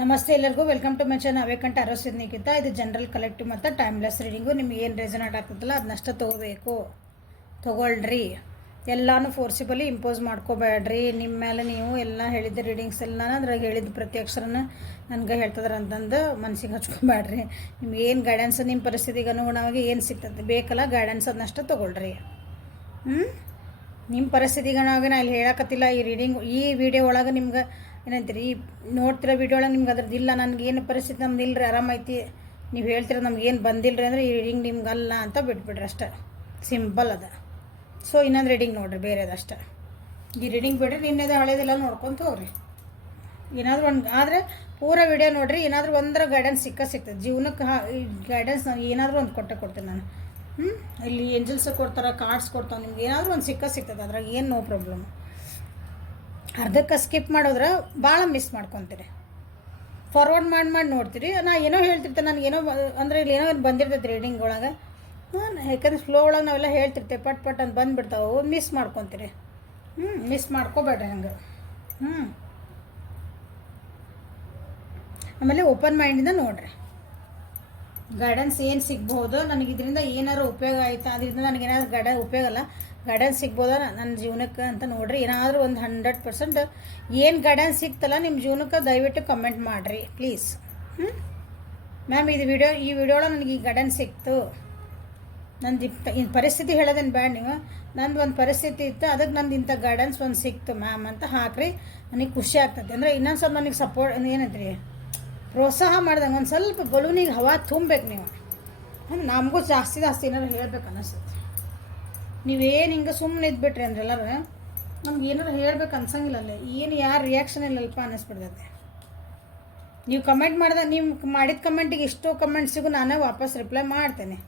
ನಮಸ್ತೆ ಎಲ್ಲರಿಗೂ welcome to my channel ಅವೇಕಂಠ ಅರಸಿದ್ನಿಗಿಂತ ಇದು ಜನರಲ್ ಕಲೆಕ್ಟಿವ್ ಮತ್ತು ಟೈಮ್ಲೆಸ್ ರೀಡಿಂಗು. ನಿಮ್ಗೆ ಏನು ರೆಸನೇಟ್ ಆಗ್ತದಲ್ಲ ಅದನ್ನಷ್ಟು ತೊಗೋಬೇಕು, ತೊಗೊಳ್ರಿ. ಎಲ್ಲನೂ ಫೋರ್ಸಿಬಲಿ ಇಂಪೋಸ್ ಮಾಡ್ಕೋಬೇಡ್ರಿ. ನಿಮ್ಮ ಮೇಲೆ ನೀವು ಎಲ್ಲ ಹೇಳಿದ್ದ ರೀಡಿಂಗ್ಸ್ ಎಲ್ಲ ಅದ್ರಾಗ ಹೇಳಿದ ಪ್ರತಿ ಅಕ್ಷರನ ನನಗೆ ಹೇಳ್ತದ್ರ ಅಂತಂದು ಮನ್ಸಿಗೆ ಹಚ್ಕೊಬೇಡ್ರಿ. ನಿಮ್ಗೆ ಏನು ಗೈಡೆನ್ಸ್ ನಿಮ್ಮ ಪರಿಸ್ಥಿತಿಗೆ ಅನುಗುಣವಾಗಿ ಏನು ಸಿಗ್ತದೆ ಬೇಕಲ್ಲ ಗೈಡೆನ್ಸ್ ಅದನ್ನಷ್ಟು ತೊಗೊಳ್ರಿ. ನಿಮ್ಮ ಪರಿಸ್ಥಿತಿಗಳಾಗ ನಾ ಇಲ್ಲಿ ಹೇಳಕತ್ತಿಲ್ಲ. ಈ ರೀಡಿಂಗ್ ಈ ವಿಡಿಯೋ ಒಳಗೆ ನಿಮ್ಗೆ ಏನಂತೀರಿ, ಈ ನೋಡ್ತಿರೋ ವಿಡಿಯೋ ಒಳಗೆ ನಿಮ್ಗೆ ಅದ್ರದ್ದು ಇಲ್ಲ, ನನಗೇನು ಪರಿಸ್ಥಿತಿ ನಮ್ದು ಇಲ್ಲರಿ, ಆರಾಮೈತಿ ನೀವು ಹೇಳ್ತೀರ ನಮ್ಗೇನು ಬಂದಿಲ್ಲರಿ ಅಂದರೆ ಈ ರೀಡಿಂಗ್ ನಿಮ್ಗಲ್ಲ ಅಂತ ಬಿಟ್ಬಿಡ್ರಿ ಅಷ್ಟೇ. ಸಿಂಪಲ್ ಅದ. ಸೊ ಇನ್ನೊಂದು ರೀಡಿಂಗ್ ನೋಡಿರಿ ಬೇರೆದಷ್ಟೇ. ಈ ರೀಡಿಂಗ್ ಬಿಡ್ರಿ, ನಿನ್ನೆದು ಹಳೇದೆಲ್ಲ ನೋಡ್ಕೊತ ಹೋಗ್ರಿ. ಏನಾದರೂ ಒಂದು ಆದರೆ ಪೂರ ವಿಡಿಯೋ ನೋಡಿರಿ, ಏನಾದರೂ ಒಂದರ ಗೈಡೆನ್ಸ್ ಸಿಗ್ತದೆ ಜೀವನಕ್ಕೆ. ಗೈಡೆನ್ಸ್ ನಾನು ಏನಾದರೂ ಒಂದು ಕೊಡ್ತೇನೆ ನಾನು. ಇಲ್ಲಿ ಏಂಜಲ್ಸ್ ಕೊಡ್ತಾರೆ, ಕಾರ್ಡ್ಸ್ ಕೊಡ್ತಾವೆ, ನಿಮ್ಗೆ ಏನಾದರೂ ಒಂದು ಸಿಗ್ತದೆ ಅದ್ರಾಗ, ಏನು ನೋ ಪ್ರಾಬ್ಲಮ್. ಅರ್ಧಕ್ಕೆ ಸ್ಕಿಪ್ ಮಾಡೋದ್ರೆ ಭಾಳ ಮಿಸ್ ಮಾಡ್ಕೊತೀರಿ. ಫಾರ್ವರ್ಡ್ ಮಾಡಿ ನೋಡ್ತೀರಿ. ನಾ ಏನೋ ಹೇಳ್ತಿರ್ತೇನೆ, ನನಗೇನೋ ಅಂದರೆ ಇಲ್ಲಿ ಏನೋ ಬಂದಿರ್ತೈತೆ ರೀಡಿಂಗ್ ಒಳಗೆ. ಯಾಕಂದ್ರೆ ಫ್ಲೋ ಒಳಗೆ ನಾವೆಲ್ಲ ಹೇಳ್ತಿರ್ತೇವೆ, ಪಟ್ ಅಂತ ಬಂದುಬಿಡ್ತಾವೆ, ಮಿಸ್ ಮಾಡ್ಕೊತೀರಿ. ಮಿಸ್ ಮಾಡ್ಕೋಬೇಡ್ರಿ ಹಂಗೆ. ಆಮೇಲೆ ಓಪನ್ ಮೈಂಡಿಂದ ನೋಡಿರಿ. ಗೈಡೆನ್ಸ್ ಏನು ಸಿಗ್ಬೋದು, ನನಗೆ ಇದರಿಂದ ಏನಾದ್ರು ಉಪಯೋಗ ಆಯಿತಾ, ಅದರಿಂದ ನನಗೇನಾದ್ರು ಉಪಯೋಗ ಅಲ್ಲ, ಗೈಡೆನ್ಸ್ ಸಿಗ್ಬೋದಾ ನನ್ನ ಜೀವನಕ್ಕೆ ಅಂತ ನೋಡಿರಿ. ಏನಾದರೂ ಒಂದು 100% ಏನು ಗೈಡೆನ್ಸ್ ಸಿಗ್ತಲ್ಲ ನಿಮ್ಮ ಜೀವನಕ್ಕೆ ದಯವಿಟ್ಟು ಕಮೆಂಟ್ ಮಾಡಿರಿ ಪ್ಲೀಸ್. ಮ್ಯಾಮ್ ಈ ವಿಡಿಯೋ ಒಳಗೆ ನನಗೆ ಈ ಗೈಡೆನ್ಸ್ ಸಿಕ್ತು, ನಂದು ಪರಿಸ್ಥಿತಿ ಹೇಳೋದೇನು ಬೇಡ ನೀವು, ನಂದು ಒಂದು ಪರಿಸ್ಥಿತಿ ಇತ್ತು, ಅದಕ್ಕೆ ನಂದು ಇಂಥ ಗೈಡೆನ್ಸ್ ಒಂದು ಸಿಕ್ತು ಮ್ಯಾಮ್ ಅಂತ ಹಾಕ್ರಿ. ನನಗೆ ಖುಷಿ ಆಗ್ತದೆ. ಅಂದರೆ ಇನ್ನೊಂದು ಸ್ವಲ್ಪ ನನಗೆ ಸಪೋರ್ಟ್ ಏನಂತ್ರಿ, ಪ್ರೋತ್ಸಾಹ ಮಾಡ್ದಂಗೆ ಒಂದು ಸ್ವಲ್ಪ ಬಲೂನಿಗೆ ಹವಾ ತುಂಬಬೇಕು ನೀವು. ನಮಗೂ ಜಾಸ್ತಿ ಏನಾರು ಹೇಳ್ಬೇಕು ಅನ್ನಿಸ್ತದೆ. ನೀವೇನು ಹಿಂಗೆ ಸುಮ್ಮನೆ ಇದ್ಬಿಟ್ರಿ ಅಂದ್ರೆ ಎಲ್ಲರೂ ನಮ್ಗೆ ಏನಾರು ಹೇಳ್ಬೇಕು ಅನ್ಸಂಗಿಲ್ಲ, ಅಲ್ಲೇ ಏನು ಯಾರು ರಿಯಾಕ್ಷನ್ ಇಲ್ಲಲ್ಪ ಅನ್ನಿಸ್ಬಿಡ್ತೈತೆ. ನೀವು ಕಮೆಂಟ್ ಮಾಡಿದಾಗ ನೀವು ಮಾಡಿದ ಕಮೆಂಟಿಗೆ ಇಷ್ಟು ಕಮೆಂಟ್ಸಿಗೂ ನಾನೇ ವಾಪಸ್ ರಿಪ್ಲೈ ಮಾಡ್ತೇನೆ.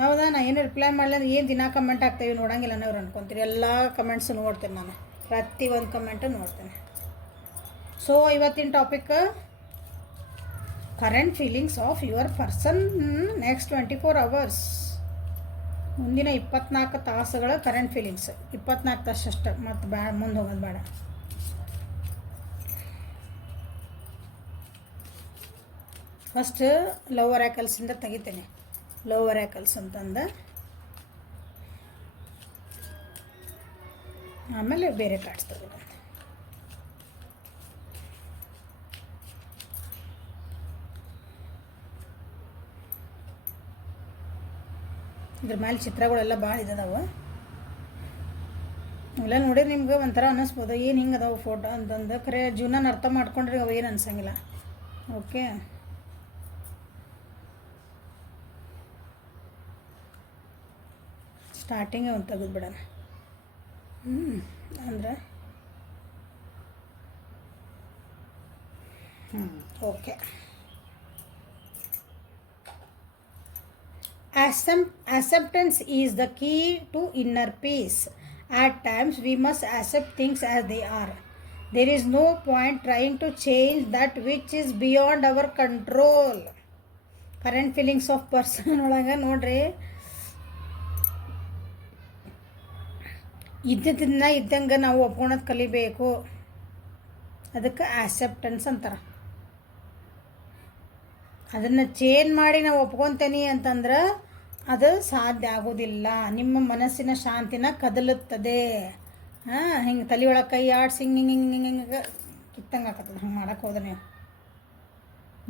ಹೌದಾ, ನಾನು ಏನು ರಿಪ್ಲೈ ಮಾಡಲಿ ಅಂದ್ರೆ ಏನು ದಿನ ಕಮೆಂಟ್ ಆಗ್ತಾಯಿವಿ ನೋಡೋಂಗಿಲ್ಲ ಅನ್ನೋರು ಅನ್ಕೊತೀರಿ. ಎಲ್ಲ ಕಮೆಂಟ್ಸು ನೋಡ್ತೇನೆ ನಾನು, ಪ್ರತಿ ಒಂದು ಕಮೆಂಟು ನೋಡ್ತೇನೆ. ಸೊ ಇವತ್ತಿನ topic current feelings of your person next 24 hours. ಮುಂದಿನ 24 ತಾಸುಗಳ ಕರೆಂಟ್ ಫೀಲಿಂಗ್ಸ್. 24 ತಾಸು ಅಷ್ಟೆ, ಮತ್ತು ಮುಂದೆ ಹೋಗೋದು ಬೇಡ. ಫಸ್ಟ್ ಲವ್ ಒರಾಕಲ್ಸಿಂದ ತೆಗಿತೇನೆ. ಲವ್ ಒರಾಕಲ್ಸ್ ಅಂತಂದು ಆಮೇಲೆ ಬೇರೆ ಕಾರ್ಡ್ಸ್ ತೆಗಿತೇನೆ. ಇದ್ರ ಮೇಲೆ ಚಿತ್ರಗಳೆಲ್ಲ ಭಾಳ ಇದಾವೆ. ಎಲ್ಲ ನೋಡಿ ನಿಮ್ಗೆ ಒಂಥರ ಅನ್ನಿಸ್ಬೋದು, ಏನು ಹಿಂಗೆ ಅದಾವೆ ಫೋಟೋ ಅಂತಂದು. ಖರೆ ಜೀವನ ಅರ್ಥ ಮಾಡ್ಕೊಂಡ್ರೆ ಅವು ಏನು ಅನ್ಸಂಗಿಲ್ಲ. ಓಕೆ, ಸ್ಟಾರ್ಟಿಂಗೇ ಒಂದು ತೆಗೆದು ಬಿಡೋಣ. ಅಂದರೆ okay. Acceptance is the key to inner peace. At times we must accept things as they are. There is no point trying to change that which is beyond our control. Current feelings of person ಒಳಗೆ ನೋಡ್ರಿ, ಇದ್ದದನ್ನ ಇದ್ದಂಗೆ ನಾವು ಒಪ್ಕೊಳೋದು ಕಲಿಬೇಕು. ಅದಕ್ಕೆ acceptance ಅಂತಾರೆ. ಅದನ್ನು change ಮಾಡಿ ನಾವು ಒಪ್ಕೊತೇನೆ ಅಂತಂದ್ರೆ ಅದು ಸಾಧ್ಯ ಆಗೋದಿಲ್ಲ. ನಿಮ್ಮ ಮನಸ್ಸಿನ ಶಾಂತಿನ ಕದಲುತ್ತದೆ. ಹಿಂಗೆ ತಲೆ ಒಳಗೆ ಕೈ ಆಡ್ಸಿ ಹಿಂಗೆ ಕಿತ್ತಂಗೆ ಆಗ್ತದೆ. ಹಂಗೆ ಮಾಡೋಕ್ಕೆ ಹೋದ್ರೆ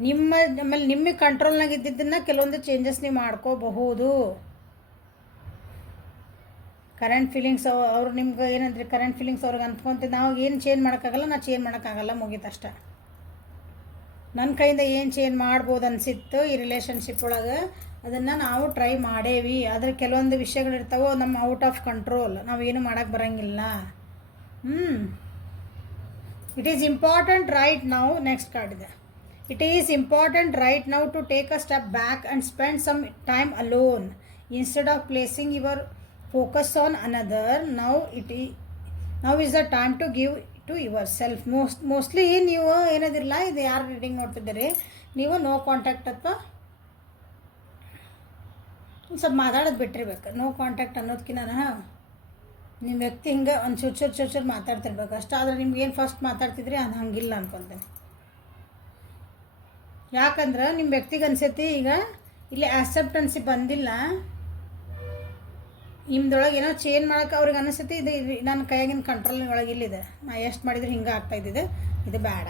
ನೀವು ಆಮೇಲೆ ನಿಮಗೆ ಕಂಟ್ರೋಲ್ನಾಗ ಇದ್ದಿದ್ದನ್ನು ಕೆಲವೊಂದು ಚೇಂಜಸ್ ನೀವು ಮಾಡ್ಕೋಬಹುದು. ಕರೆಂಟ್ ಫೀಲಿಂಗ್ಸ್ ಅವ್ರು ನಿಮ್ಗೆ ಏನಂದ್ರೆ ಕರೆಂಟ್ ಫೀಲಿಂಗ್ಸ್ ಅವ್ರಿಗೆ ಅಂದ್ಕೊಂತ ನಾವು ಏನು ಚೇಂಜ್ ಮಾಡೋಕ್ಕಾಗಲ್ಲ, ನಾ ಚೇಂಜ್ ಮಾಡೋಕ್ಕಾಗಲ್ಲ, ಮುಗೀತಷ್ಟೆ. ನನ್ನ ಕೈಯಿಂದ ಏನು ಚೇಂಜ್ ಮಾಡ್ಬೋದು ಅನಿಸಿತ್ತು ಈ ರಿಲೇಷನ್ಶಿಪ್ ಒಳಗೆ, ಅದನ್ನು ನಾವು ಟ್ರೈ ಮಾಡೇವಿ. ಆದರೆ ಕೆಲವೊಂದು ವಿಷಯಗಳಿರ್ತಾವೆ ನಮ್ಮ ಔಟ್ ಆಫ್ ಕಂಟ್ರೋಲ್, ನಾವೇನು ಮಾಡೋಕ್ಕೆ ಬರೋಂಗಿಲ್ಲ. ಇಟ್ ಈಸ್ ಇಂಪಾರ್ಟೆಂಟ್ ರೈಟ್ ನಾವು, ನೆಕ್ಸ್ಟ್ ಕಾರ್ಡ್ ಇದೆ. It is important right now to take a step back and spend some time alone instead of placing your focus on another. Now is the time to give to yourself. Mostly ನೀವು ಏನದಿರಲ್ಲ, ಇದು ಯಾರು reading ನೋಡ್ತಿದ್ದೀರಿ ನೀವು, no contact ಅಥವಾ ಸ್ವಲ್ಪ ಮಾತಾಡೋದು ಬಿಟ್ಟಿರ್ಬೇಕು. No contact ಅನ್ನೋದಕ್ಕಿಂತ ನಿಮ್ಮ ವ್ಯಕ್ತಿ ಹಿಂಗೆ ಒಂದು ಚೂರು ಮಾತಾಡ್ತಿರ್ಬೇಕು ಅಷ್ಟೇ. ಆದರೆ ನಿಮ್ಗೆ ಏನು ಫಸ್ಟ್ ಮಾತಾಡ್ತಿದ್ರಿ ಅದು ಹಂಗಿಲ್ಲ ಅನ್ಕೊತೇನೆ. ಯಾಕಂದ್ರೆ ನಿಮ್ಮ ವ್ಯಕ್ತಿಗೆ ಅನ್ಸೈತಿ ಈಗ ಇಲ್ಲಿ ಆಕ್ಸೆಪ್ಟೆನ್ಸಿ ಬಂದಿಲ್ಲ, ನಿಮ್ದೊಳಗೆ ಏನೋ ಚೇಂಜ್ ಮಾಡೋಕೆ ಅವ್ರಿಗೆ ಅನಿಸ್ತೈತಿ ಇದು ನನ್ನ ಕೈಯಾಗಿನ ಕಂಟ್ರೋಲ್ ಒಳಗೆ ಇಲ್ಲಿದೆ, ನಾ ಎಷ್ಟು ಮಾಡಿದ್ರೆ ಹಿಂಗೆ ಆಗ್ತಾಯಿದ್ದಿದೆ, ಇದು ಬೇಡ.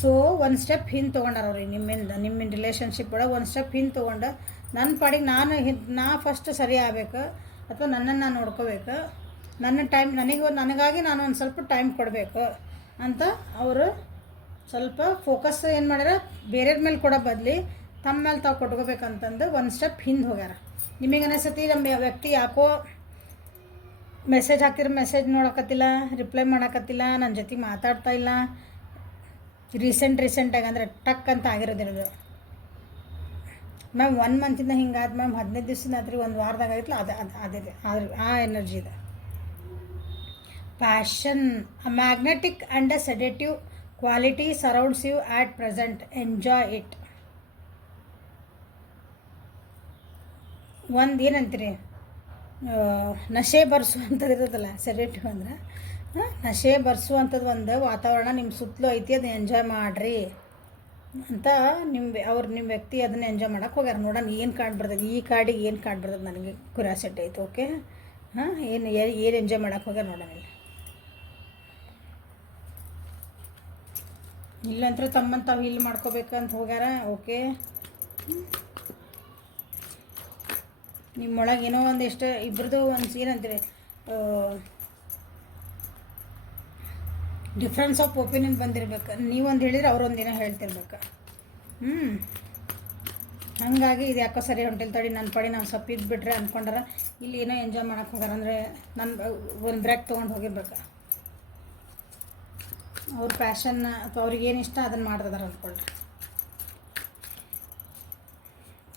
ಸೊ ಒಂದು ಸ್ಟೆಪ್ ಹಿಂದೆ ತೊಗೊಂಡಾರ ಅವ್ರಿಗೆ ನಿಮ್ಮ ರಿಲೇಷನ್ಶಿಪ್ ಒಳಗೆ ಒಂದು ಸ್ಟೆಪ್ ಹಿಂದೆ ತೊಗೊಂಡು ನನ್ನ ಪಾಡಿಗೆ ನಾ ಫಸ್ಟ್ ಸರಿ ಆಗಬೇಕು, ಅಥವಾ ನನ್ನನ್ನು ನಾನು ನೋಡ್ಕೋಬೇಕು, ನನ್ನ ಟೈಮ್ ನನಗಾಗಿ ನಾನು ಒಂದು ಸ್ವಲ್ಪ ಟೈಮ್ ಕೊಡಬೇಕು ಅಂತ ಅವರು ಸ್ವಲ್ಪ ಫೋಕಸ್ ಏನು ಮಾಡ್ಯಾರ, ಬೇರೆಯವ್ರ ಮೇಲೆ ಕೊಡೋ ಬದಲಿ ತಮ್ಮ ಮೇಲೆ ತಾವು ಕೊಟ್ಕೋಬೇಕಂತಂದು ಒಂದು ಸ್ಟೆಪ್ ಹಿಂದೆ ಹೋಗ್ಯಾರ. ನಿಮಗೆ ಅನಿಸ್ತತಿ ನಮ್ಮ ವ್ಯಕ್ತಿ ಯಾಕೋ ಮೆಸೇಜ್ ಹಾಕ್ತಿರೋ ಮೆಸೇಜ್ ನೋಡಕತ್ತಿಲ್ಲ, ರಿಪ್ಲೈ ಮಾಡಕತ್ತಿಲ್ಲ, ನನ್ನ ಜೊತೆ ಮಾತಾಡ್ತಾ ಇಲ್ಲ, ರೀಸೆಂಟಾಗಿ ಅಂದರೆ ಟಕ್ ಅಂತ ಆಗಿರೋದಿರೋದು. ಮ್ಯಾಮ್ 1 ಮಂತಿಂದ ಹಿಂಗಾದ ಮ್ಯಾಮ್, 15 ದಿವಸದಿಂದ ಆದ್ರಿ, ಒಂದು ವಾರದಾಗ ಆಗಿತ್ತಲ್ಲ, ಅದೇ ಆ ಎನರ್ಜಿ ಇದೆ. Passion, a magnetic and a sedative quality surrounds you at present, enjoy it. ಒಂದು ಏನಂತೀರಿ, ನಶೆ ಬರ್ಸುವಂಥದ್ದು ಇರೋದಲ್ಲ ಸೆಡೇಟಿವ್ ಅಂದ್ರೆ, ನಶೆ ಬರ್ಸುವಂಥದ್ದು ಒಂದು ವಾತಾವರಣ ನಿಮ್ಮ ಸುತ್ತಲೂ ಐತಿ, ಅದನ್ನ ಎಂಜಾಯ್ ಮಾಡಿರಿ ಅಂತ ನಿಮ್ಮ ವ್ಯಕ್ತಿ ಅದನ್ನು ಎಂಜಾಯ್ ಮಾಡೋಕೆ ಹೋಗ್ಯಾರ. ನೋಡೋಣ ಏನು ಕಾರ್ಡ್ ಬರ್ತದೆ, ಈ ಕಾರ್ಡಿಗೆ ಏನು ಕಾರ್ಡ್ ಬರ್ತದೆ, ನನಗೆ ಕ್ಯೂರಿಯಾಸಿಟಿ ಐತೆ. ಓಕೆ, ಏನು ಎಂಜಾಯ್ ಮಾಡೋಕೆ ಹೋಗ್ಯಾರ ನೋಡೋಣ. ಇಲ್ಲಂದ್ರೆ ತಮ್ಮನ್ನು ತಾವು ಹೀಲ್ ಮಾಡ್ಕೋಬೇಕಂತ ಹೋಗ್ಯಾರ. ಓಕೆ, ನಿಮ್ಮೊಳಗೆ ಏನೋ ಒಂದಿಷ್ಟು ಇಬ್ಬರದು ಒಂದು ಏನಂತೀರಿ, ಡಿಫ್ರೆನ್ಸ್ ಆಫ್ ಒಪಿನಿಯನ್ ಬಂದಿರ್ಬೇಕು. ನೀವೊಂದು ಹೇಳಿದ್ರೆ ಅವರೊಂದು ಏನೋ ಹೇಳ್ತಿರ್ಬೇಕು. ಹಾಗಾಗಿ ಇದು ಯಾಕೋ ಸರಿ ಹೊಂಟಿಲ್ಲ ತಡಿ, ನನ್ನ ಪಡಿ ನಾನು ಸ್ವಲ್ಪ ಇದ್ಬಿಟ್ರೆ ಅಂದ್ಕೊಂಡ್ರೆ ಇಲ್ಲಿ ಏನೋ ಎಂಜಾಯ್ ಮಾಡೋಕೆ ಹೋಗ್ಯಾರ. ಅಂದರೆ ನಾನು ಒಂದು ಬ್ರೇಕ್ ತೊಗೊಂಡು ಹೋಗಿರ್ಬೇಕು. ಅವ್ರ ಪ್ಯಾಷನ್ ಅಥವಾ ಅವ್ರಿಗೇನು ಇಷ್ಟ ಅದನ್ನು ಮಾಡ್ತಿದಾರೆ ಅಂದ್ಕೊಳ್ರಿ.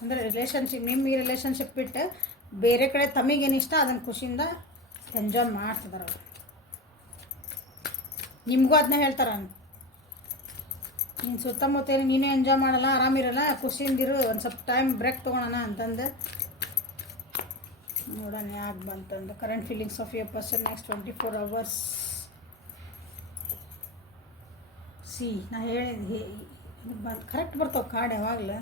ಅಂದರೆ ನಿಮ್ಮ ಈ ರಿಲೇಷನ್ಶಿಪ್ ಬಿಟ್ಟು ಬೇರೆ ಕಡೆ ತಮಗೇನು ಇಷ್ಟ ಅದನ್ನು ಖುಷಿಯಿಂದ ಎಂಜಾಯ್ ಮಾಡ್ತಿದಾರೆ ಅವರು. ನಿಮಗೂ ಅದನ್ನ ಹೇಳ್ತಾರ, ನೀನು ಸುತ್ತಮುತ್ತ ಏನು ನೀನೇ ಎಂಜಾಯ್ ಮಾಡಲ್ಲ, ಆರಾಮಿರಲ್ಲ, ಖುಷಿಯಿಂದಿರು, ಒಂದು ಸ್ವಲ್ಪ ಟೈಮ್ ಬ್ರೇಕ್ ತೊಗೊಳೋಣ ಅಂತಂದು. ನೋಡೋಣ ಯಾಕೆ ಬಂತಂದು. Current feelings of your person next 24 hours. ನಾ ಹೇಳಿದ ಕರೆಕ್ಟ್ ಬರ್ತಾವೆ ಕಾರ್ಡ್ ಯಾವಾಗಲೂ.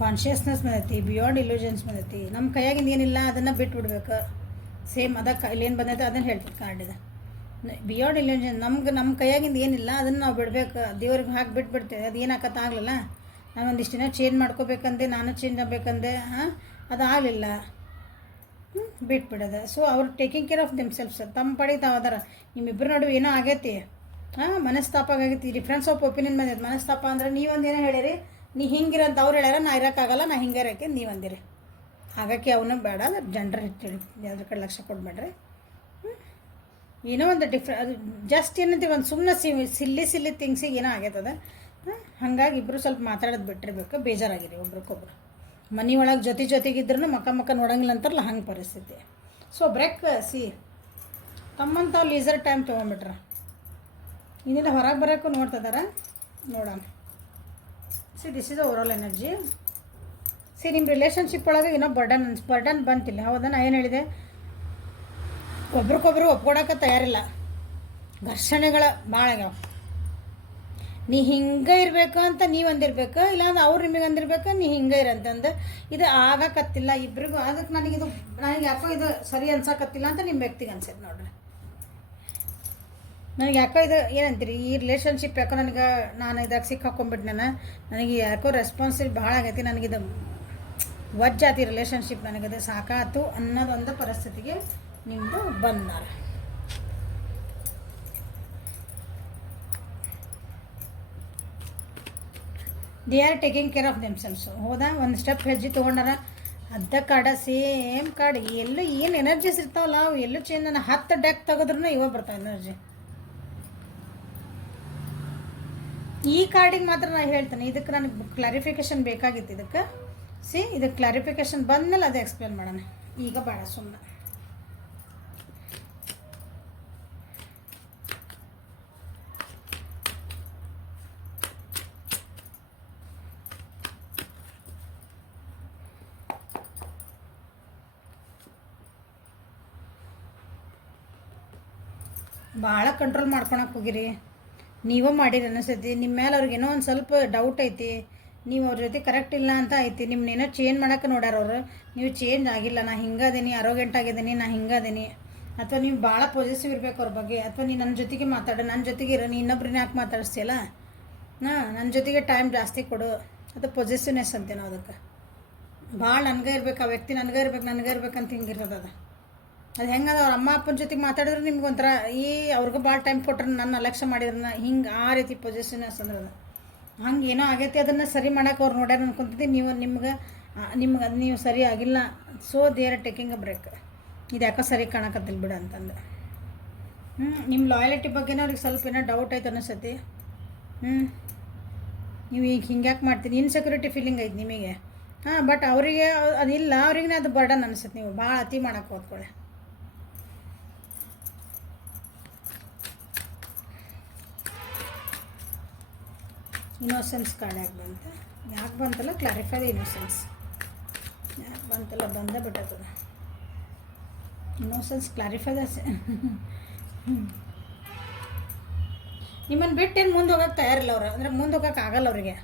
ಕಾನ್ಷಿಯಸ್ನೆಸ್ ಬಂದೈತಿ, ಬಿಯಾಂಡ್ ಇಲ್ಯೂಷನ್ಸ್ ಬಂದೈತಿ. ನಮ್ಮ ಕೈಯಾಗಿಂದ ಏನಿಲ್ಲ ಅದನ್ನು ಬಿಟ್ಬಿಡ್ಬೇಕು. ಸೇಮ್ ಅದಕ್ಕೆ ಇಲ್ಲೇನು ಬಂದೈತೆ ಅದನ್ನು ಹೇಳ್ತೀವಿ ಕಾರ್ಡಿದೆ. ಬಿಯಾಂಡ್ ಇಲ್ಯೂಷನ್, ನಮ್ಮ ಕೈಯಾಗಿಂದ ಏನಿಲ್ಲ ಅದನ್ನು ನಾವು ಬಿಡಬೇಕು, ದೇವ್ರಿಗೆ ಹಾಕಿ ಬಿಟ್ಬಿಡ್ತೇವೆ. ಅದು ಏನಾಕತ್ತ ಆಗಲಿಲ್ಲ, ನಾನು ಒಂದಿಷ್ಟು ದಿನ ಚೇಂಜ್ ಮಾಡ್ಕೋಬೇಕಂದೆ, ನಾನು ಚೇಂಜ್ ಆಗಬೇಕಂದೆ, ಅದು ಆಗಲಿಲ್ಲ, ಬಿಟ್ಬಿಡೋದು. ಸೊ ಅವ್ರು ಟೇಕಿಂಗ್ ಕೇರ್ ಆಫ್ ದೆಮ್ಸೆಲ್ಫ್ಸ್, ತಮ್ಮ ಪಡಿ ತಾವು ಅದಾರ. ನಿಮ್ಮಿಬ್ಬರ ನಡುವೆ ಏನೋ ಆಗೈತಿ, ಮನಸ್ತಾಪ ಆಗೈತಿ, ಡಿಫ್ರೆನ್ಸ್ ಆಫ್ ಒಪಿನಿಯನ್ ಬಂದೈತಿ. ಮನಸ್ತಾಪ ಅಂದ್ರೆ ನೀವೊಂದು ಏನೋ ಹೇಳಿರಿ, ನೀ ಹಿಂಗಿರಂತ ಅವ್ರು ಹೇಳ್ಯಾರ, ನಾ ಇರೋಕ್ಕಾಗಲ್ಲ, ನಾ ಹಿಂಗೆ ಇರೋಕ್ಕೆ ನೀವಂದಿರಿ. ಹಾಗಾಗಿ ಅವನು ಬೇಡ, ಜನರ ಹೆಚ್ಚೇಳಿ ಅದ್ರ ಕಡೆ ಲಕ್ಷ್ಯ ಕೊಡ್ಬೇಡ್ರಿ. ಏನೋ ಒಂದು ಅದು ಜಸ್ಟ್ ಏನಂತೀವಿ, ಒಂದು ಸುಮ್ಮನೆ ಸಿಲ್ಲಿ ಥಿಂಗ್ಸಿಗೆ ಏನೋ ಆಗೈತದ. ಹಾಗಾಗಿ ಇಬ್ಬರು ಸ್ವಲ್ಪ ಮಾತಾಡೋದು ಬಿಟ್ಟಿರ್ಬೇಕು, ಬೇಜಾರಾಗಿರಿ ಒಬ್ರಿಗೊಬ್ರು. ಮನೆಯೊಳಗೆ ಜೊತೆಗಿದ್ರೂ ಮಕ್ಕ ನೋಡಂಗಿಲ್ಲ ಅಂತಾರಲ್ಲ, ಹಂಗೆ ಪರಿಸ್ಥಿತಿ. ಸೊ ಬ್ರೇಕ್ ತಮ್ಮಂತ ಲೀಸರ್ ಟೈಮ್ ತೊಗೊಂಡ್ಬಿಟ್ರ. ಇನ್ನಿಲ್ಲ ಹೊರಗೆ ಬರೋಕ್ಕೂ ನೋಡ್ತಿದಾರ, ನೋಡೋಣ. This is overall energy. ನಿಮ್ಮ ರಿಲೇಷನ್ಶಿಪ್ ಒಳಗೆ ಏನೋ ಬರ್ಡನ್ ಬಂತಿಲ್ಲ, ಹೌದಾ? ನಾ ಏನು ಹೇಳಿದೆ, ಒಬ್ರಿಗೊಬ್ರು ಒಪ್ಕೊಳಕ್ಕೆ ತಯಾರಿಲ್ಲ, ಘರ್ಷಣೆಗಳ ಭಾಳ ಆಗ್ಯಾವ. ನೀ ಹಿಂಗೆ ಇರಬೇಕು ಅಂತ ನೀವು ಅಂದಿರ್ಬೇಕು, ಇಲ್ಲಾಂದ್ರೆ ಅವ್ರು ನಿಮಗೆ ಅಂದಿರ್ಬೇಕು ನೀ ಹಿಂಗೆ ಇರಂತಂದು. ಇದು ಆಗಕತ್ತಿಲ್ಲ ಇಬ್ಬರಿಗೂ. ಅದಕ್ಕೆ ನನಗೆ ಯಾಕೋ ಇದು ಸರಿ ಅನ್ಸಕತ್ತಿಲ್ಲ ಅಂತ ನಿಮ್ಮ ವ್ಯಕ್ತಿಗೆ ಅನ್ಸೈತೆ ನೋಡ್ರಿ. ನನಗೆ ಯಾಕೋ ಇದು ಏನಂತೀರಿ, ಈ ರಿಲೇಷನ್ಶಿಪ್ ಯಾಕೋ ನಾನು ಇದಾಗ ಸಿಕ್ಕಾಕೊಂಡ್ಬಿಟ್ಟು ನನಗೆ ಯಾಕೋ ರೆಸ್ಪಾನ್ಸಿಬಿಲಿಟಿ ಭಾಳ ಆಗೈತಿ, ನನಗಿದು ವಜ್ಜಾತಿ ರಿಲೇಷನ್ಶಿಪ್, ನನಗದು ಸಾಕಾತು ಅನ್ನೋದೊಂದು ಪರಿಸ್ಥಿತಿಗೆ ನಿಮ್ಮದು ಬಂದಾರ. They are taking care of themselves. ಹೌದಾ? ಒಂದು ಸ್ಟೆಪ್ ಹೆಜ್ಜೆ ತೊಗೊಂಡಾರ. ಅರ್ಧ ಕಾರ್ಡ ಸೇಮ್ ಕಾರ್ಡ್, ಎಲ್ಲೂ ಏನು ಎನರ್ಜೀಸ್ ಇರ್ತಾವಲ್ಲ ಅವು ಎಲ್ಲೂ ಚೇಂಜ್. ನಾನು 10 ಡೆಕ್ ತೆಗೆದ್ರೂ ಇವಾಗ ಬರ್ತಾವೆ ಎನರ್ಜಿ. ಈ ಕಾರ್ಡಿಗೆ ಮಾತ್ರ ನಾನು ಹೇಳ್ತೇನೆ, ಇದಕ್ಕೆ ನನಗೆ ಕ್ಲಾರಿಫಿಕೇಷನ್ ಬೇಕಾಗಿತ್ತು. ಇದಕ್ಕೆ ಕ್ಲಾರಿಫಿಕೇಷನ್ ಬಂದಮೇಲೆ ಅದು ಎಕ್ಸ್ಪ್ಲೇನ್ ಮಾಡೋಣ. ಈಗ ಬೇಡ ಸುಮ್ಮನೆ. ಭಾಳ ಕಂಟ್ರೋಲ್ ಮಾಡ್ಕೊಳಕ್ಕೆ ಹೋಗಿರಿ. ನೀವೇ ಮಾಡಿರಿ ಅನಿಸ್ತೈತಿ. ನಿಮ್ಮ ಮೇಲೆ ಅವ್ರಿಗೆ ಏನೋ ಒಂದು ಸ್ವಲ್ಪ ಡೌಟ್ ಐತಿ, ನೀವು ಅವ್ರ ಜೊತೆ ಕರೆಕ್ಟ್ ಇಲ್ಲ ಅಂತ ಐತಿ. ನಿಮ್ಮನ್ನೇನೋ ಚೇಂಜ್ ಮಾಡೋಕೆ ನೋಡ್ಯಾರ ಅವರು. ನೀವು ಚೇಂಜ್ ಆಗಿಲ್ಲ, ನಾ ಹಿಂಗದೇನಿ, ಅರೋಗೆಂಟ್ ಆಗಿದ್ದೀನಿ, ನಾ ಹಿಂಗದೇನಿ. ಅಥವಾ ನೀವು ಭಾಳ ಪಾಸಿಟಿವ್ ಇರಬೇಕು ಅವ್ರ ಬಗ್ಗೆ. ಅಥವಾ ನೀ ನನ್ನ ಜೊತೆಗೆ ಮಾತಾಡು, ನನ್ನ ಜೊತೆಗೆ ಇರೋ, ನೀ ಇನ್ನೊಬ್ರನ್ನ ಯಾಕೆ ಮಾತಾಡಿಸ್ತೀಯಲ್ಲ, ನನ್ನ ಜೊತೆಗೆ ಟೈಮ್ ಜಾಸ್ತಿ ಕೊಡು. ಅದು ಪಾಸಿಟಿವ್ನೆಸ್ ಅಂತೆ ನಾವು ಅದಕ್ಕೆ. ಭಾಳ ನನಗೆ ಇರ್ಬೇಕು, ಆ ವ್ಯಕ್ತಿ ನನಗೆ ಇರ್ಬೇಕಂತ ಹಿಂಗಿರೋದು ಅದು ಹೆಂಗದ. ಅವ್ರ ಅಮ್ಮ ಅಪ್ಪನ ಜೊತೆಗೆ ಮಾತಾಡಿದ್ರೆ ನಿಮ್ಗೆ ಒಂಥರ ಅವ್ರಿಗೂ ಭಾಳ ಟೈಮ್ ಕೊಟ್ರೆ ನನ್ನ ಅಲಕ್ಷ್ಯ ಮಾಡಿದ್ರನ್ನ ಹಿಂಗೆ ಆ ರೀತಿ ಪೊಸಿಷನ್ನೆಸ್ ಅಂದ್ರೆ ಅದು ಹಂಗೆ ಏನೋ ಆಗೈತಿ. ಅದನ್ನು ಸರಿ ಮಾಡೋಕೆ ಅವ್ರು ನೋಡ್ಯಾರ ಅನ್ಕೊಂತಿದ್ದೆ. ನಿಮ್ಗೆ ನೀವು ಸರಿ ಆಗಿಲ್ಲ. So they are taking a break. ಇದು ಯಾಕೋ ಸರಿ ಕಾಣಕತ್ತಿಲ್ಲ ಬಿಡು ಅಂತಂದು. ನಿಮ್ಮ ಲಾಯಲಿಟಿ ಬಗ್ಗೆನೇ ಅವ್ರಿಗೆ ಸ್ವಲ್ಪ ಏನೋ ಡೌಟ್ ಐತೆ ಅನಿಸ್ತೈತಿ. ನೀವು ಈಗ ಹಿಂಗ್ಯಾಕೆ ಮಾಡ್ತೀನಿ, ಇನ್ಸೆಕ್ಯೂರಿಟಿ ಫೀಲಿಂಗ್ ಐತೆ ನಿಮಗೆ. ಬಟ್ ಅವರಿಗೆ ಅದಿಲ್ಲ, ಅವ್ರಿಗೆ ಅದು ಬರ್ಡನ್ ಅನಿಸುತ್ತೆ. ನೀವು ಭಾಳ ಅತಿ ಮಾಡೋಕೆ ಹೋದ್ಕೊಳ್ಳಿ. ಇನ್ನೋಸೆನ್ಸ್ ಕಾರ್ಡ್ ಯಾಕೆ ಬಂತಲ್ಲ ಕ್ಲಾರಿಫೈ ದ ಇನ್ನೋಸೆನ್ಸ್. ಯಾಕೆ ಬಂತಲ್ಲ ಬಂದೇ ಬಿಟ್ಟದ ಇನ್ನೋಸೆನ್ಸ್ ಕ್ಲಾರಿಫೈ ದ. ನಿಮ್ಮನ್ನು ಬಿಟ್ಟು ಏನು ಮುಂದೆ ಹೋಗೋಕೆ ತಯಾರಿಲ್ಲ ಅವರು. ಅಂದರೆ ಮುಂದೆ ಹೋಗೋಕೆ ಆಗಲ್ಲ ಅವರಿಗೆ.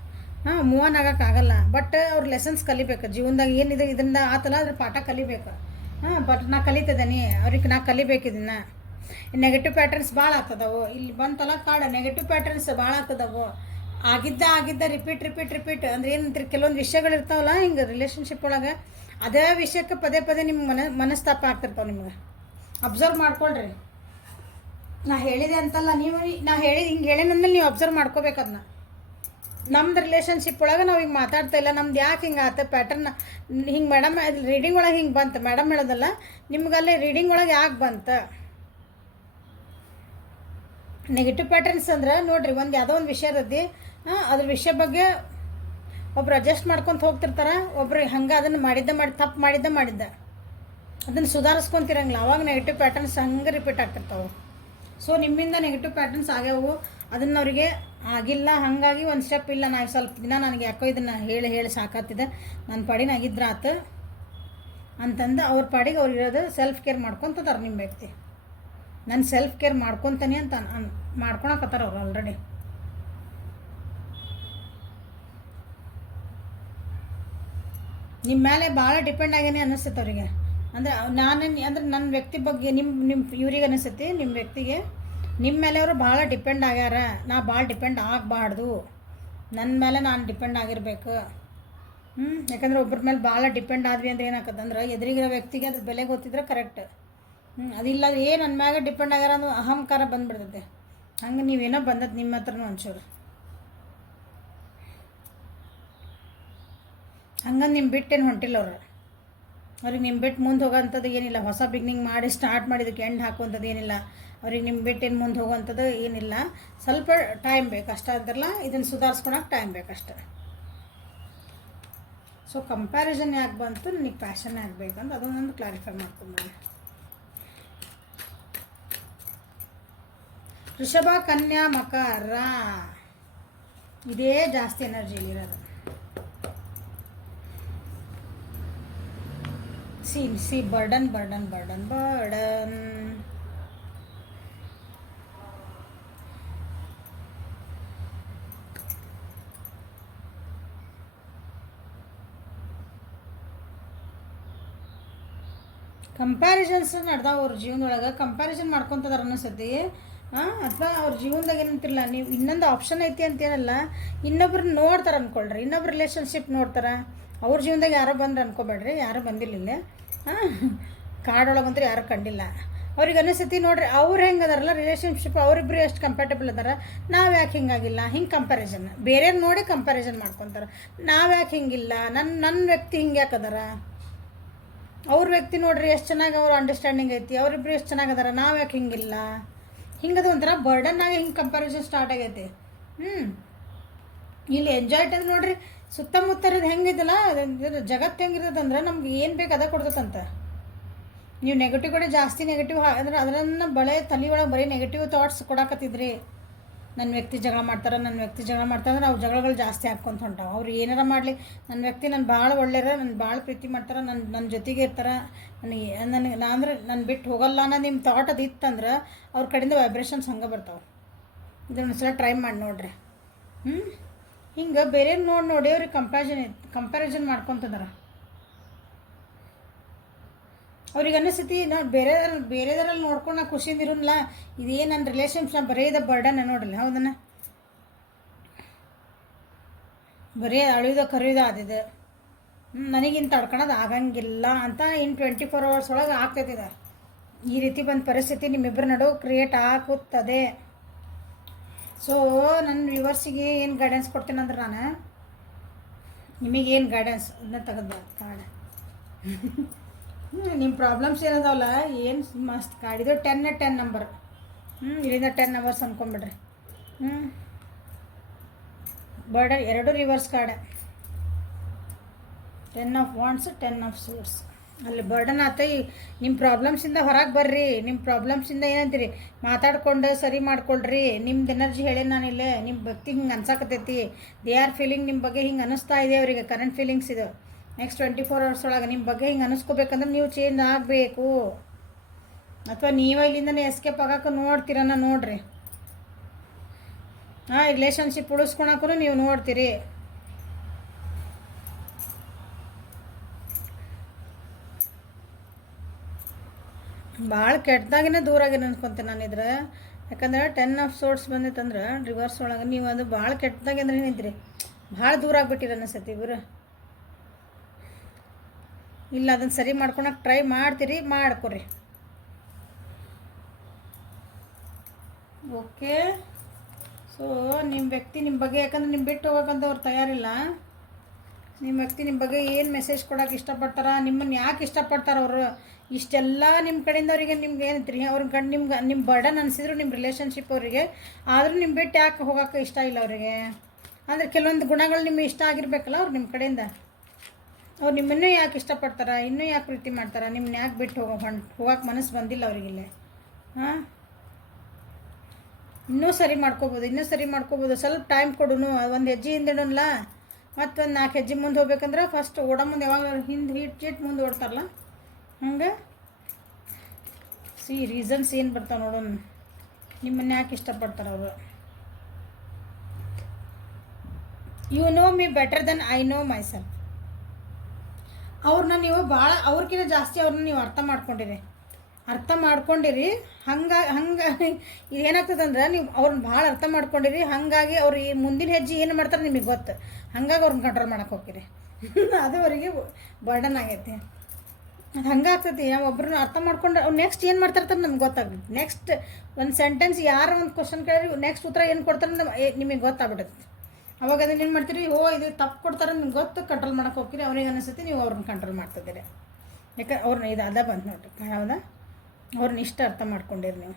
ಮೂವ್ ಆನ್ ಆಗೋಕ್ಕಾಗಲ್ಲ. ಬಟ್ ಅವ್ರ ಲೆಸನ್ಸ್ ಕಲಿಬೇಕು ಜೀವನದಾಗ. ಏನಿದೆ ಇದರಿಂದ ಆತಲ್ಲ ಅದ್ರ ಪಾಠ ಕಲಿಬೇಕು. ಬಟ್ ನಾ ಕಲಿತಿದ್ದೇನೆ, ಅವ್ರಿಗೆ ನಾ ಕಲಿಬೇಕು ಇದನ್ನು. ನೆಗೆಟಿವ್ ಪ್ಯಾಟರ್ನ್ಸ್ ಭಾಳ ಆಗ್ತದವು. ಇಲ್ಲಿ ಬಂತಲ್ಲ ಕಾರ್ಡ್, ನೆಗೆಟಿವ್ ಪ್ಯಾಟರ್ನ್ಸ್ ಭಾಳ ಆಗ್ತದವು. ಆಗಿದ್ದ ರಿಪೀಟ್ ಅಂದರೆ ಏನಂತೀರಿ, ಕೆಲವೊಂದು ವಿಷಯಗಳು ಇರ್ತಾವಲ್ಲ ಹಿಂಗೆ ರಿಲೇಷನ್ಶಿಪ್ ಒಳಗೆ, ಅದೇ ವಿಷಯಕ್ಕೆ ಪದೇ ನಿಮ್ಗೆ ಮನಸ್ತಾಪ ಆಗ್ತಿರ್ತಾವೆ. ನಿಮ್ಗೆ ಅಬ್ಸರ್ವ್ ಮಾಡ್ಕೊಳ್ರಿ. ನಾ ಹೇಳಿದೆ ಅಂತಲ್ಲ, ನಾ ಹಿಂಗೆ ಹೇಳೇನಂದ್ರೆ ನೀವು ಅಬ್ಸರ್ವ್ ಮಾಡ್ಕೋಬೇಕು ಅದನ್ನ. ನಮ್ದು ರಿಲೇಷನ್ಶಿಪ್ ಒಳಗೆ ನಾವು ಹಿಂಗೆ ಮಾತಾಡ್ತಾ ಇಲ್ಲ, ನಮ್ದು ಯಾಕೆ ಹಿಂಗೆ ಆತ ಪ್ಯಾಟರ್ನ್ ಹಿಂಗೆ. ಮೇಡಮ್ ರೀಡಿಂಗ್ ಒಳಗೆ ಹಿಂಗೆ ಬಂತು, ಮೇಡಮ್ ಹೇಳೋದಲ್ಲ ನಿಮ್ಗಲ್ಲಿ ರೀಡಿಂಗ್ ಒಳಗೆ ಯಾಕೆ ಬಂತು ನೆಗೆಟಿವ್ ಪ್ಯಾಟರ್ನ್ಸ್ ಅಂದ್ರೆ ನೋಡಿರಿ. ಯಾವುದೋ ಒಂದು ವಿಷಯ ಇರತ್ತೆ, ಅದ್ರ ವಿಷಯ ಬಗ್ಗೆ ಒಬ್ರು ಅಡ್ಜಸ್ಟ್ ಮಾಡ್ಕೊತ ಹೋಗ್ತಿರ್ತಾರೆ, ಒಬ್ರು ಹಂಗೆ ಅದನ್ನು ತಪ್ಪು ಮಾಡಿದ್ದ ಅದನ್ನು ಸುಧಾರಿಸ್ಕೊತಿರಂಗಿಲ್ಲ. ಅವಾಗ ನೆಗೆಟಿವ್ ಪ್ಯಾಟರ್ನ್ಸ್ ಹಂಗೆ ರಿಪೀಟ್ ಆಗ್ತಿರ್ತಾವೆ. ಸೊ ನಿಮ್ಮಿಂದ ನೆಗೆಟಿವ್ ಪ್ಯಾಟರ್ನ್ಸ್ ಆಗ್ಯಾವು, ಅದನ್ನು ಅವರಿಗೆ ಆಗಿಲ್ಲ. ಹಾಗಾಗಿ ಒಂದು ಸ್ಟೆಪ್ ಇಲ್ಲ, ನಾ ಸ್ವಲ್ಪ ದಿನ ನನಗೆ ಯಾಕೋ ಇದನ್ನು ಹೇಳಿ ಸಾಕಾಗ್ತಿದೆ, ನನ್ನ ಪಾಡಿನಾಗಿದ್ರೆ ಆತು ಅಂತಂದು ಅವ್ರ ಪಾಡಿಗೆ ಅವ್ರು ಇರೋದು ಸೆಲ್ಫ್ ಕೇರ್ ಮಾಡ್ಕೊತದಾರೆ. ನಿಮ್ಮ ವ್ಯಕ್ತಿ ನಾನು ಸೆಲ್ಫ್ ಕೇರ್ ಮಾಡ್ಕೊತಾನೆ ಅಂತ ಮಾಡ್ಕೊಳಕತ್ತಾರ ಅವ್ರು ಆಲ್ರೆಡಿ. ನಿಮ್ಮ ಮೇಲೆ ಭಾಳ ಡಿಪೆಂಡ್ ಆಗೇನೆ ಅನ್ನಿಸ್ತೈತೆ ಅವರಿಗೆ. ಅಂದರೆ ನನ್ನ ವ್ಯಕ್ತಿ ಬಗ್ಗೆ ನಿಮ್ಮ ಇವ್ರಿಗೆ ಅನಿಸ್ತೈತಿ, ನಿಮ್ಮ ವ್ಯಕ್ತಿಗೆ ನಿಮ್ಮ ಮೇಲೆ ಅವರು ಭಾಳ ಡಿಪೆಂಡ್ ಆಗ್ಯಾರ. ನಾ ಭಾಳ ಡಿಪೆಂಡ್ ಆಗಬಾರ್ದು, ನನ್ನ ಮೇಲೆ ನಾನು ಡಿಪೆಂಡ್ ಆಗಿರಬೇಕು. ಯಾಕಂದ್ರೆ ಒಬ್ಬರ ಮೇಲೆ ಭಾಳ ಡಿಪೆಂಡ್ ಆದ್ವಿ ಅಂದ್ರೆ ಏನಾಕತ್ತಂದ್ರೆ ಎದುರಿಗಿರೋ ವ್ಯಕ್ತಿಗೆ ಅದ್ರ ಬೆಲೆ ಗೊತ್ತಿದ್ರೆ ಕರೆಕ್ಟ್. ಅದಿಲ್ಲ ನನ್ನ ಮ್ಯಾಗ ಡಿಪೆಂಡ್ ಆಗ್ಯಾರ ಅನ್ನೋ ಅಹಂಕಾರ ಬಂದುಬಿಡ್ತೈತೆ. ಹಂಗೆ ನೀವೇನೋ ಬಂದದ್ದು ನಿಮ್ಮ ಹತ್ರನೂ ಒಂಚೂರು ಹಂಗಂದು ನಿಮ್ಮ ಬಿಟ್ಟೇನು ಹೊಂಟಿಲ್ಲ ಅವ್ರಿಗೆ. ನಿಮ್ಮ ಬಿಟ್ಟು ಮುಂದೆ ಹೋಗೋಂಥದ್ದು ಏನಿಲ್ಲ. ಹೊಸ ಬಿಗ್ನಿಂಗ್ ಮಾಡಿ ಸ್ಟಾರ್ಟ್ ಮಾಡಿದ್ದಕ್ಕೆ ಎಂಡ್ ಹಾಕುವಂಥದ್ದು ಏನಿಲ್ಲ ಅವ್ರಿಗೆ. ನಿಮ್ಮ ಬಿಟ್ಟೇನು ಮುಂದೆ ಹೋಗುವಂಥದ್ದು ಏನಿಲ್ಲ. ಸ್ವಲ್ಪ ಟೈಮ್ ಬೇಕು ಅಷ್ಟೇ. ಅಂತಾರಲ್ಲ, ಇದನ್ನು ಸುಧಾರಿಸ್ಕೊಳಕ್ಕೆ ಟೈಮ್ ಬೇಕಷ್ಟೆ. ಸೊ ಕಂಪ್ಯಾರಿಸನ್ ಯಾಕೆ ಬಂತು, ನನಗೆ ಪ್ಯಾಷನ್ ಆಗಬೇಕಂತ ಅದೊಂದು ಕ್ಲಾರಿಫೈ ಮಾಡ್ಕೊಂಡ್ಬಂದೆ. ವೃಷಭ, ಕನ್ಯಾ, ಮಕರ ಇದೇ ಜಾಸ್ತಿ ಎನರ್ಜಿಲಿರೋದು. ಸಿ ಬರ್ಡನ್. ಕಂಪ್ಯಾರಿಸನ್ಸ್ ನಡ್ದಾವ ಅವ್ರ ಜೀವನದೊಳಗೆ. ಕಂಪ್ಯಾರಿಸನ್ ಮಾಡ್ಕೊತದಾರ ಅನ್ನಿಸ್ತೈತಿ. ಅಥವಾ ಅವ್ರ ಜೀವನದಾಗ ಏನಂತಿಲ್ಲ, ನೀವು ಇನ್ನೊಂದು ಆಪ್ಷನ್ ಐತಿ ಅಂತೇನಲ್ಲ, ಇನ್ನೊಬ್ರನ್ನ ನೋಡ್ತಾರೆ ಅಂದ್ಕೊಳ್ರಿ. ಇನ್ನೊಬ್ರು ರಿಲೇಷನ್ಶಿಪ್ ನೋಡ್ತಾರೆ. ಅವ್ರ ಜೀವನದಾಗ ಯಾರೋ ಬಂದ್ರೆ ಅನ್ಕೋಬೇಡ್ರಿ, ಯಾರೂ ಬಂದಿರಲಿಲ್ಲ. ಕಾಡೊಳಗಂತೂ ಯಾರೂ ಕಂಡಿಲ್ಲ. ಅವ್ರಿಗೆ ಅನಿಸ್ತೈತಿ ನೋಡ್ರಿ, ಅವ್ರು ಹೆಂಗೆ ಅದಾರಲ್ಲ ರಿಲೇಷನ್ಶಿಪ್, ಅವರಿಬ್ಬರು ಎಷ್ಟು ಕಂಫರ್ಟಬಲ್ ಅದಾರ, ನಾವು ಯಾಕೆ ಹಿಂಗಾಗಿಲ್ಲ, ಹಿಂಗೆ ಕಂಪ್ಯಾರಿಸನ್. ಬೇರೆ ನೋಡಿ ಕಂಪ್ಯಾರಿಸನ್ ಮಾಡ್ಕೊತಾರೆ. ನಾವು ಯಾಕೆ ಹಿಂಗಿಲ್ಲ, ನನ್ನ ವ್ಯಕ್ತಿ ಹಿಂಗೆ ಯಾಕೆ ಅದಾರ, ಅವ್ರ ವ್ಯಕ್ತಿ ನೋಡ್ರಿ ಎಷ್ಟು ಚೆನ್ನಾಗಿ ಅವ್ರ ಅಂಡರ್ಸ್ಟ್ಯಾಂಡಿಂಗ್ ಐತಿ, ಅವರಿಬ್ರು ಎಷ್ಟು ಚೆನ್ನಾಗಿ ಅದಾರ, ನಾವು ಯಾಕೆ ಹಿಂಗಿಲ್ಲ. ಹಿಂಗದು ಒಂಥರ ಬರ್ಡನ್ನಾಗಿ ಹಿಂಗೆ ಕಂಪ್ಯಾರಿಸನ್ ಸ್ಟಾರ್ಟ್ ಆಗೈತಿ. ಇಲ್ಲಿ ಎಂಜಾಯ್ ಟೈಮ್ ನೋಡ್ರಿ, ಸುತ್ತಮುತ್ತರದ ಹೆಂಗಿದಲ್ಲ ಜಗತ್ತು ಹೆಂಗಿರ್ತದಂದ್ರೆ ನಮ್ಗೆ ಏನು ಬೇಕು ಅದ ಕೊಡ್ತದಂತ. ನೀವು ನೆಗೆಟಿವ್ ಕಡೆ ಜಾಸ್ತಿ ನೆಗೆಟಿವ್ ಅಂದ್ರೆ ಅದನ್ನು ತಲೆ ಒಳಗೆ ಬರೀ ನೆಗೆಟಿವ್ ಥಾಟ್ಸ್ ಕೊಡಾಕತ್ತಿದ್ರಿ. ನನ್ನ ವ್ಯಕ್ತಿ ಜಗಳ ಮಾಡ್ತಾರೆ, ನನ್ನ ವ್ಯಕ್ತಿ ಜಗಳ ಮಾಡ್ತಾರೆ ಅಂದ್ರೆ ಅವ್ರು ಜಗಳಗಳು ಜಾಸ್ತಿ ಹಾಕ್ಕೊಂತ ಹೊಂಟಾವ. ಅವ್ರು ಏನಾರ ಮಾಡಲಿ, ನನ್ನ ವ್ಯಕ್ತಿ ನನ್ನ ಭಾಳ ಒಳ್ಳೆಯರ, ನನ್ನ ಭಾಳ ಪ್ರೀತಿ ಮಾಡ್ತಾರೆ, ನನ್ನ ಜೊತೆಗೆ ಇರ್ತಾರೆ, ನಾ ಅಂದ್ರೆ ನಾನು ಬಿಟ್ಟು ಹೋಗಲ್ಲ ಅನ್ನೋ ನಿಮ್ಮ ಥಾಟ್ ಅದು ಇತ್ತಂದ್ರೆ ಅವ್ರ ಕಡೆಯಿಂದ ವೈಬ್ರೇಷನ್ಸ್ ಹಂಗೆ ಬರ್ತಾವೆ. ಇದನ್ನು ಸಲ ಟ್ರೈ ಮಾಡಿ ನೋಡ್ರಿ. ಹಿಂಗೆ ಬೇರೆ ನೋಡಿ ಅವ್ರಿಗೆ ಕಂಪ್ಯಾರಿಸನ್ ಮಾಡ್ಕೊತದಾರ. ಅವ್ರಿಗೆ ಅನ್ನಿಸ್ತೈತಿ ನಾವು ಬೇರೆದರಲ್ಲಿ ನೋಡ್ಕೊಂಡು ನಾ ಖುಷಿಯಿಂದ ಇರೋಲ್ಲ, ಇದೇನು ನನ್ನ ರಿಲೇಷನ್ಶಿಪ್ ಬರೀ ಇದ ಬರ್ಡನ್ ನೋಡ್ರಿ. ಹೌದನ್ನ ಬರೀ ಅಳಿಯೋದು ಕರೆಯೋದು ಆದಿದೆ, ನನಗಿಂತ ತಡ್ಕೊಳೋದು ಆಗಂಗಿಲ್ಲ ಅಂತ ಇನ್ನು 24 hours ಒಳಗೆ ಆಗ್ತೈತಿದೆ. ಈ ರೀತಿ ಬಂದ ಪರಿಸ್ಥಿತಿ ನಿಮ್ಮಿಬ್ಬರ ನಡುವೆ ಕ್ರಿಯೇಟ್ ಆಗುತ್ತದೆ. ಸೊ ನನ್ನ ವ್ಯೂವರ್ಸಿಗೆ ಏನು ಗೈಡೆನ್ಸ್ ಕೊಡ್ತೀನಂದ್ರೆ ನಾನು ನಿಮಗೇನು ಗೈಡೆನ್ಸ್ ಅದನ್ನ ತೆಗೆದ ಕಾರ್ಡ್ ನಿಮ್ಮ ಪ್ರಾಬ್ಲಮ್ಸ್ ಏನದಾವಲ್ಲ, ಏನು ಮಸ್ತ್ ಕಾರ್ಡ್ ಇದು 10 ನಂಬರ್. ಇಲ್ಲಿಂದ 10 ನಂಬರ್ಸ್ ಅಂದ್ಕೊಂಬಿಡ್ರಿ. Burden 2 reverse card, 10 of wands, 10 of swords. ಅಲ್ಲಿ ಬರ್ಡನ್ ಆತ. ನಿಮ್ಮ ಪ್ರಾಬ್ಲಮ್ಸಿಂದ ಹೊರಗೆ ಬರ್ರಿ. ನಿಮ್ಮ ಪ್ರಾಬ್ಲಮ್ಸಿಂದ ಏನಂತೀರಿ ಮಾತಾಡ್ಕೊಂಡು ಸರಿ ಮಾಡ್ಕೊಳ್ರಿ. ನಿಮ್ದು ಎನರ್ಜಿ ಹೇಳಿ ನಾನಿಲ್ಲೇ ನಿಮ್ಮ ಭಕ್ತಿ ಹಿಂಗೆ ಅನ್ಸಾಕತ್ತೈತಿ, ದೇ ಆರ್ ಫೀಲಿಂಗ್ ನಿಮ್ಮ ಬಗ್ಗೆ ಹಿಂಗೆ ಅನ್ನಿಸ್ತಾ ಇದೆ ಅವರಿಗೆ. ಕರೆಂಟ್ ಫೀಲಿಂಗ್ಸ್ ಇದು ನೆಕ್ಸ್ಟ್ 24 hours ಒಳಗೆ ನಿಮ್ಮ ಬಗ್ಗೆ ಹಿಂಗೆ ಅನ್ನಿಸ್ಕೋಬೇಕಂದ್ರೆ ನೀವು ಚೇಂಜ್ ಆಗಬೇಕು, ಅಥವಾ ನೀವು ಇಲ್ಲಿಂದನೇ ಎಸ್ಕೇಪ್ ಆಗೋಕೆ ನೋಡ್ತೀರನ್ನ ನೋಡ್ರಿ. ರಿಲೇಷನ್ಶಿಪ್ ಉಳಿಸ್ಕೊಳಕ್ಕೂ ನೀವು ನೋಡ್ತೀರಿ. ಭಾಳ ಕೆಟ್ಟದಾಗಿನೇ ದೂರಾಗಿ ಅನ್ಕೊಂತೀನಿ ನಾನಿದ್ರೆ. ಯಾಕಂದ್ರೆ 10 ಆಫ್ ಸೋರ್ಸ್ ಬಂದಿತ್ತಂದ್ರೆ ರಿವರ್ಸ್ ಒಳಗೆ ನೀವು ಅದು ಭಾಳ ಕೆಟ್ಟದಾಗಿ ಅಂದ್ರೆ ಏನಿದ್ರಿ, ಭಾಳ ದೂರ ಆಗ್ಬಿಟ್ಟಿರಿ ಅನಿಸ್ತೈತಿ ಇವರು. ಇಲ್ಲ ಅದನ್ನು ಸರಿ ಮಾಡ್ಕೊಳಕ್ಕೆ ಟ್ರೈ ಮಾಡ್ತೀರಿ, ಮಾಡ್ಕೊರಿ. ಓಕೆ. ಸೊ ನಿಮ್ಮ ವ್ಯಕ್ತಿ ನಿಮ್ಮ ಬಗ್ಗೆ, ಯಾಕಂದ್ರೆ ನಿಮ್ಮ ಬಿಟ್ಟು ಹೋಗೋಕ್ಕಂತ ಅವ್ರು ತಯಾರಿಲ್ಲ. ನಿಮ್ಮ ವ್ಯಕ್ತಿ ನಿಮ್ಮ ಬಗ್ಗೆ ಏನು ಮೆಸೇಜ್ ಕೊಡೋಕೆ ಇಷ್ಟಪಡ್ತಾರ, ನಿಮ್ಮನ್ನು ಯಾಕೆ ಇಷ್ಟಪಡ್ತಾರೆ ಅವರು, ಇಷ್ಟೆಲ್ಲ ನಿಮ್ಮ ಕಡೆಯಿಂದ ಅವರಿಗೆ ನಿಮ್ಗೆ ಏನಂತೀರಿ, ಅವ್ರ ಕಡೆ ನಿಮ್ಮ ಬರ್ಡನ್ ಅನಿಸಿದ್ರು ನಿಮ್ಮ ರಿಲೇಷನ್ಶಿಪ್ ಅವರಿಗೆ, ಆದರೂ ನಿಮ್ಮ ಬಿಟ್ಟು ಯಾಕೆ ಹೋಗೋಕೆ ಇಷ್ಟ ಇಲ್ಲ ಅವರಿಗೆ. ಅಂದರೆ ಕೆಲವೊಂದು ಗುಣಗಳು ನಿಮಗೆ ಇಷ್ಟ ಆಗಿರ್ಬೇಕಲ್ಲ ಅವ್ರು ನಿಮ್ಮ ಕಡೆಯಿಂದ. ಅವ್ರು ನಿಮ್ಮನ್ನೂ ಯಾಕೆ ಇಷ್ಟಪಡ್ತಾರೆ, ಇನ್ನೂ ಯಾಕೆ ಪ್ರೀತಿ ಮಾಡ್ತಾರೆ, ನಿಮ್ಮನ್ನ ಯಾಕೆ ಬಿಟ್ಟು ಹೋಗೋಕೆ ಮನಸ್ಸು ಬಂದಿಲ್ಲ ಅವರಿಗಿಲ್ಲೇ. ಇನ್ನೂ ಸರಿ ಮಾಡ್ಕೋಬೋದು, ಸ್ವಲ್ಪ ಟೈಮ್ ಕೊಡುನು. ಒಂದು ಹೆಜ್ಜೆ ಹಿಂದಿಡೋಲ್ಲ, ಮತ್ತೊಂದು 4 ಹೆಜ್ಜೆ ಮುಂದೆ ಹೋಗ್ಬೇಕಂದ್ರೆ ಫಸ್ಟ್ ಓಡೋ ಮುಂದೆ ಯಾವಾಗ ಹಿಂದೆ ಹಿಟ್ ಮುಂದೆ ಓಡ್ತಾರಲ್ಲ ಹಂಗೆ. ರೀಸನ್ಸ್ ಏನು ಬರ್ತಾವೆ ನೋಡೋಣ, ನಿಮ್ಮನ್ನ ಯಾಕೆ ಇಷ್ಟಪಡ್ತಾರೆ ಅವರು. You know me better than I know myself. ಅವ್ರನ್ನ ನೀವು ಭಾಳ, ಅವ್ರಿಗಿಂತ ಜಾಸ್ತಿ ಅವ್ರನ್ನ ನೀವು ಅರ್ಥ ಮಾಡ್ಕೊಂಡಿರಿ. ಹಂಗಾಗಿ ಏನಾಗ್ತದಂದ್ರೆ ನೀವು ಅವ್ರನ್ನ ಭಾಳ ಅರ್ಥ ಮಾಡ್ಕೊಂಡಿರಿ. ಹಾಗಾಗಿ ಅವ್ರು ಮುಂದಿನ ಹೆಜ್ಜೆ ಏನು ಮಾಡ್ತಾರೆ ನಿಮಗೆ ಗೊತ್ತು, ಹಂಗಾಗಿ ಅವ್ರನ್ನ ಕಂಟ್ರೋಲ್ ಮಾಡೋಕೆ ಹೋಗ್ತೀರಿ. ಅದು ಅವರಿಗೆ ಬರ್ಡನ್ ಆಗೈತಿ. ಅದು ಹಂಗೆ ಆಗ್ತೈತಿ. ನಾವು ಒಬ್ಬರನ್ನ ಅರ್ಥ ಮಾಡ್ಕೊಂಡು ಅವ್ರು ನೆಕ್ಸ್ಟ್ ಏನು ಮಾಡ್ತಾರಂತ ನಮ್ಗೆ ಗೊತ್ತಾಗ್ತದೆ. ನೆಕ್ಸ್ಟ್ ಒಂದು ಸೆಂಟೆನ್ಸ್ ಯಾರು ಒಂದು ಕ್ವಶನ್ ಕೇಳಿದ್ರೆ ನೆಕ್ಸ್ಟ್ ಉತ್ತರ ಏನು ಕೊಡ್ತಾರೆ ನಿಮಗೆ ಗೊತ್ತಾಗ್ಬಿಡುತ್ತೆ. ಅವಾಗ ಅದನ್ನ ಏನು ಮಾಡ್ತೀರಿ, ಇದು ತಪ್ಪು ಕೊಡ್ತಾರೆ ನಿಮ್ಗೆ ಗೊತ್ತು, ಕಂಟ್ರೋಲ್ ಮಾಡೋಕೆ ಹೋಗ್ತೀರಿ. ಅವ್ರಿಗೆ ಅನಿಸುತ್ತೆ ನೀವು ಅವ್ರನ್ನ ಕಂಟ್ರೋಲ್ ಮಾಡ್ತಿದ್ದೀರಿ. ಯಾಕೆ ಅವ್ರನ್ನ ಇದು ಅದ ಬಂತು ನೋಡ್ರಿ, ಹೌದಾ, ಅವ್ರನ್ನ ಇಷ್ಟ ಅರ್ಥ ಮಾಡ್ಕೊಂಡಿರಿ ನೀವು.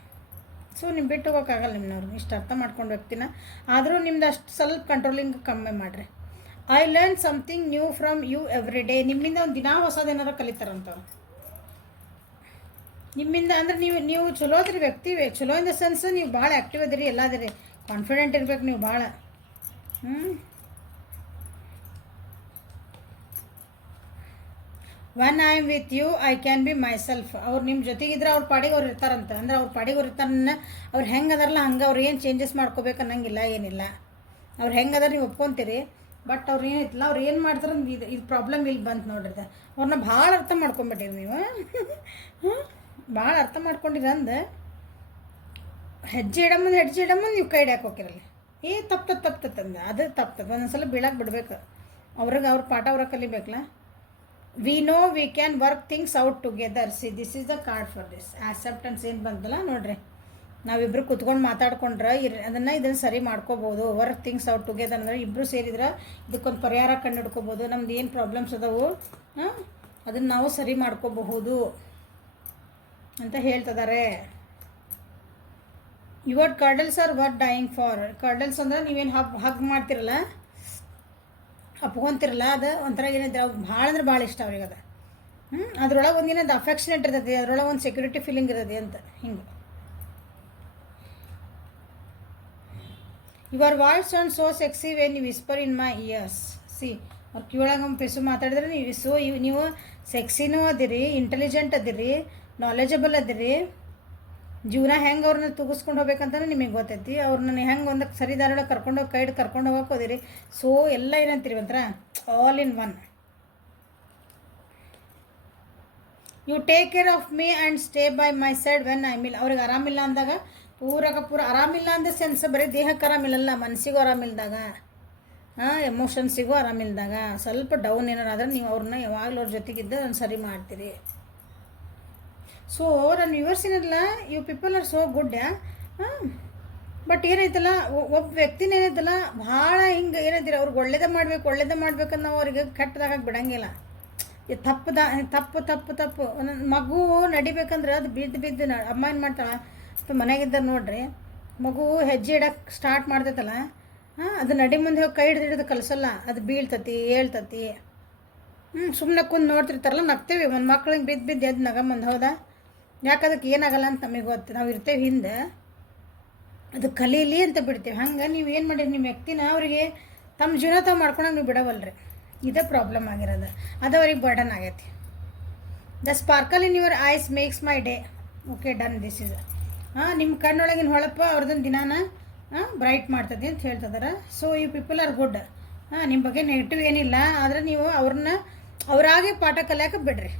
ಸೊ ನೀವು ಬಿಟ್ಟು ಹೋಗೋಕ್ಕಾಗಲ್ಲ ಅವ್ರನ್ನ ಇಷ್ಟ ಅರ್ಥ ಮಾಡ್ಕೊಂಡು ವ್ಯಕ್ತಿನ. ಆದರೂ ನಿಮ್ದು ಅಷ್ಟು ಸ್ವಲ್ಪ ಕಂಟ್ರೋಲಿಂಗ್ ಕಮ್ಮಿ ಮಾಡಿರಿ. I learn something new from you every day. ನಿಮ್ಮಿಂದ ಒಂದು ದಿನ ಹೊಸದೇನಾರು ಕಲಿತಾರಂತವ್ರು ನಿಮ್ಮಿಂದ. ಅಂದ್ರೆ ನೀವು ಚಲೋ ಅದ್ರಿ ವ್ಯಕ್ತಿ, ಚಲೋ ಇನ್ ದ ಸೆನ್ಸ್ ನೀವು ಭಾಳ ಆ್ಯಕ್ಟಿವ್ ಅದಿರಿ, ಎಲ್ಲ ಅದಿರಿ, ಕಾನ್ಫಿಡೆಂಟ್ ಇರ್ಬೇಕು ನೀವು ಭಾಳ. When I am with you I can be myself. ಅವ್ರು ನಿಮ್ಮ ಜೊತೆಗಿದ್ರೆ ಅವ್ರ ಪಾಡಿಗೆ ಅವ್ರು ಇರ್ತಾರಂತ. ಅಂದ್ರೆ ಅವ್ರ ಪಾಡಿಗೆ ಅವ್ರು ಇರ್ತಾರನ್ನ, ಅವ್ರು ಹೆಂಗೆ ಅದಾರಲ್ಲ ಹಂಗೆ ಅವ್ರು ಏನು ಚೇಂಜಸ್ ಮಾಡ್ಕೋಬೇಕು ಅನ್ನಂಗಿಲ್ಲ, ಏನಿಲ್ಲ. ಅವ್ರು ಹೆಂಗೆ ಅದಾರ ನೀವು ಒಪ್ಕೊತೀರಿ. ಬಟ್ ಅವ್ರು ಏನಿತ್ತಲ್ಲ, ಅವ್ರು ಏನು ಮಾಡ್ತಾರೆ ಇದು ಪ್ರಾಬ್ಲಮ್ ಇಲ್ಲಿ ಬಂತು ನೋಡ್ರಿ. ಅವ್ರನ್ನ ಭಾಳ ಅರ್ಥ ಮಾಡ್ಕೊಂಬಿಟ್ಟಿರಿ ನೀವು. ಭಾಳ ಅರ್ಥ ಮಾಡ್ಕೊಂಡಿರಂದು ಹೆಜ್ಜೆ ಇಡಮ್ಮಂದು ನೀವು ಕೈ ಹಿಡ್ಯಾಕೆ ಹೋಗಿರಲ್ಲ. ತಪ್ತಂದ ಅದು ತಪ್ತದ. ಒಂದೊಂದ್ಸಲ ಬೀಳಕ್ಕೆ ಬಿಡ್ಬೇಕು ಅವ್ರಿಗೆ. ಅವ್ರ ಪಾಠ ಅವ್ರಿಗೆ ಕಲಿಬೇಕಲ್ಲ. We know we can work things out together. This is the card for this. Acceptance ಏನು ಬಂತಲ್ಲ ನೋಡ್ರಿ, ನಾವಿಬ್ಬರು ಕುತ್ಕೊಂಡು ಮಾತಾಡ್ಕೊಂಡ್ರೆ ಇದನ್ನು ಸರಿ ಮಾಡ್ಕೋಬೋದು. ವರ್ಕ್ ಥಿಂಗ್ಸ್ ಔಟ್ ಟುಗೆದರ್ ಅಂದರೆ ಇಬ್ಬರು ಸೇರಿದ್ರೆ ಇದಕ್ಕೊಂದು ಪರಿಹಾರ ಕಂಡು ಹಿಡ್ಕೋಬೋದು. ನಮ್ದು ಏನು ಪ್ರಾಬ್ಲಮ್ಸ್ ಅದಾವು ಅದನ್ನು ನಾವು ಸರಿ ಮಾಡ್ಕೋಬಹುದು ಅಂತ ಹೇಳ್ತಿದ್ದಾರೆ. Your cuddles are worth dying for. Cuddles ಅಂದ್ರೆ ನೀವೇನು ಹಗ್ ಮಾಡ್ತಿರಲ್ಲ, ಅಪ್ಕೊಂತಿರಲ್ಲ, ಅದು ಒಂಥರ ಏನಿದ್ರೆ ಅವ್ರು ಭಾಳ ಅಂದ್ರೆ ಭಾಳ ಇಷ್ಟ ಅವ್ರಿಗೆ. ಅದು ಅದ್ರೊಳಗೆ ಒಂದಿನದು ಅಫೆಕ್ಷನೇಟ್ ಇರ್ತೈತಿ, ಅದ್ರೊಳಗೆ ಒಂದು ಸೆಕ್ಯೂರಿಟಿ ಫೀಲಿಂಗ್ ಇರ್ತೈತಿ ಅಂತ ಹಿಂಗೆ. Your voice on so sexy when you whisper in my ears. ಸಿ ಅವ್ರು ಕಿವಳಂಗೆ ಪೆಸು ಮಾತಾಡಿದ್ರೆ ನೀವು ಸೆಕ್ಸಿನೂ ಅದಿರಿ, ಇಂಟೆಲಿಜೆಂಟ್ ಅದಿರಿ, ನಾಲೆಜಬಲ್ ಅದಿರಿ. ಜೀವನ ಹೆಂಗೆ ಅವ್ರನ್ನ ತೂಗಿಸ್ಕೊಂಡು ಹೋಗ್ಬೇಕಂತ ನಿಮಗೆ ಗೊತ್ತೈತಿ. ಅವ್ರನ್ನ ಹೆಂಗೆ ಒಂದು ಸರಿ ದಾರೊಳಗೆ ಕರ್ಕೊಂಡು ಹೋಗಕ್ಕೆ ಹೋದಿರಿ. ಸೊ ಎಲ್ಲ ಏನಂತೀರಿ ಒಂಥರ all in one. You take care of me and stay by my side when I ill. ಅವ್ರಿಗೆ ಆರಾಮಿಲ್ಲ ಅಂದಾಗ ಪೂರ ಆರಾಮಿಲ್ಲ ಅಂದ ಸೆನ್ಸ್ ಬರೀ ದೇಹಕ್ಕೆ ಆರಾಮಿಲ್ಲಲ್ಲ, ಮನಸ್ಸಿಗೂ ಆರಾಮಿಲ್ದಾಗ, ಎಮೋಷನ್ಸಿಗೂ ಆರಾಮಿಲ್ದಾಗ, ಸ್ವಲ್ಪ ಡೌನ್ ಏನಾರಾದ್ರೆ ನೀವು ಅವ್ರನ್ನ ಯಾವಾಗಲೂ ಅವ್ರ ಜೊತೆಗಿದ್ದ ಸರಿ ಮಾಡ್ತೀರಿ. ಸೊ ನನ್ನ ವ್ಯೂವರ್ಸ್ ಏನಲ್ಲ, you people are so good. But ಏನೈತಲ್ಲ, ಒಬ್ಬ ವ್ಯಕ್ತಿನ ಏನೈತಲ್ಲ ಭಾಳ ಹಿಂಗೆ ಏನೈತಿರಿ, ಅವ್ರಿಗೆ ಒಳ್ಳೇದೇ ಮಾಡ್ಬೇಕಂತ ನಾವು ಅವ್ರಿಗೆ ಕೆಟ್ಟದಾಗಕ್ಕೆ ಬಿಡಂಗಿಲ್ಲ. ತಪ್ಪು ಒಂದೊಂದು ಮಗು ನಡಿಬೇಕಂದ್ರೆ ಅದು ಬಿದ್ದು ಅಮ್ಮ ಏನು ಮಾಡ್ತಾಳೆ, ಮನೆಯಾಗಿದ್ದ ನೋಡ್ರಿ, ಮಗು ಹೆಜ್ಜೆ ಇಡಕ್ಕೆ ಸ್ಟಾರ್ಟ್ ಮಾಡ್ತೈತಲ್ಲ, ಅದು ನಡಿ ಮುಂದೆ ಹೋಗಿ ಕೈ ಹಿಡಿದು ಕಲಿಸಲ್ಲ, ಅದು ಬೀಳ್ತತಿ ಹೇಳ್ತತಿ. ಸುಮ್ಮನೆ ಕುಂದು ನೋಡ್ತಿರ್ತಾರಲ್ಲ, ನಗ್ತೇವೆ. ಒಂದು ಮಕ್ಳಿಗೆ ಬಿದ್ದು ಎದ್ದು ನಗಂಬಂದು. ಹೌದಾ? ಯಾಕೆ ಅದಕ್ಕೆ ಏನಾಗಲ್ಲ ಅಂತ ನಮಗೆ ಗೊತ್ತು. ನಾವು ಇರ್ತೇವೆ ಹಿಂದೆ, ಅದು ಕಲೀಲಿ ಅಂತ ಬಿಡ್ತೇವೆ. ಹಂಗೆ ನೀವು ಏನು ಮಾಡಿರಿ, ನಿಮ್ಮ ವ್ಯಕ್ತಿನ ಅವರಿಗೆ ತಮ್ಮ ಜೀವನ ತಾವು ಮಾಡ್ಕೊಳಂಗೆ ನೀವು ಬಿಡವಲ್ರಿ. ಇದೇ ಪ್ರಾಬ್ಲಮ್ ಆಗಿರೋದು, ಅದು ಅವ್ರಿಗೆ ಬರ್ಡನ್ ಆಗೈತಿ. The sparkle in your eyes makes my day. Okay, done. This is ನಿಮ್ಮ ಕಣ್ಣೊಳಗಿನ ಹೊಳಪ ಅವ್ರದ್ದೊಂದು ದಿನಾನ ಬ್ರೈಟ್ ಮಾಡ್ತದೆ ಅಂತ ಹೇಳ್ತಿದಾರೆ. So you people are good. ನಿಮ್ಮ ಬಗ್ಗೆ ನೆಗೆಟಿವ್ ಏನಿಲ್ಲ, ಆದರೆ ನೀವು ಅವರಾಗೆ ಪಾಠ ಕಲಿಯೋಕೆ ಬಿಡ್ರಿ.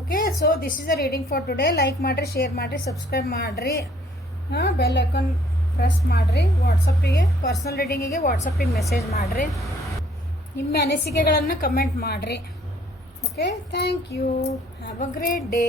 Okay, so this is a reading for today. Like ಮಾಡಿರಿ, ಶೇರ್ ಮಾಡಿರಿ, ಸಬ್ಸ್ಕ್ರೈಬ್ ಮಾಡಿರಿ, ಬೆಲ್ ಐಕಾನ್ ಪ್ರೆಸ್ ಮಾಡಿರಿ. ವಾಟ್ಸಪ್ಪಿಗೆ ಪರ್ಸ್ನಲ್ ರೀಡಿಂಗಿಗೆ ವಾಟ್ಸಪ್ಪಿಗೆ ಮೆಸೇಜ್ ಮಾಡಿರಿ. ನಿಮ್ಮ ಅನಿಸಿಕೆಗಳನ್ನು ಕಮೆಂಟ್ ಮಾಡಿರಿ. Okay, thank you. Have a great day.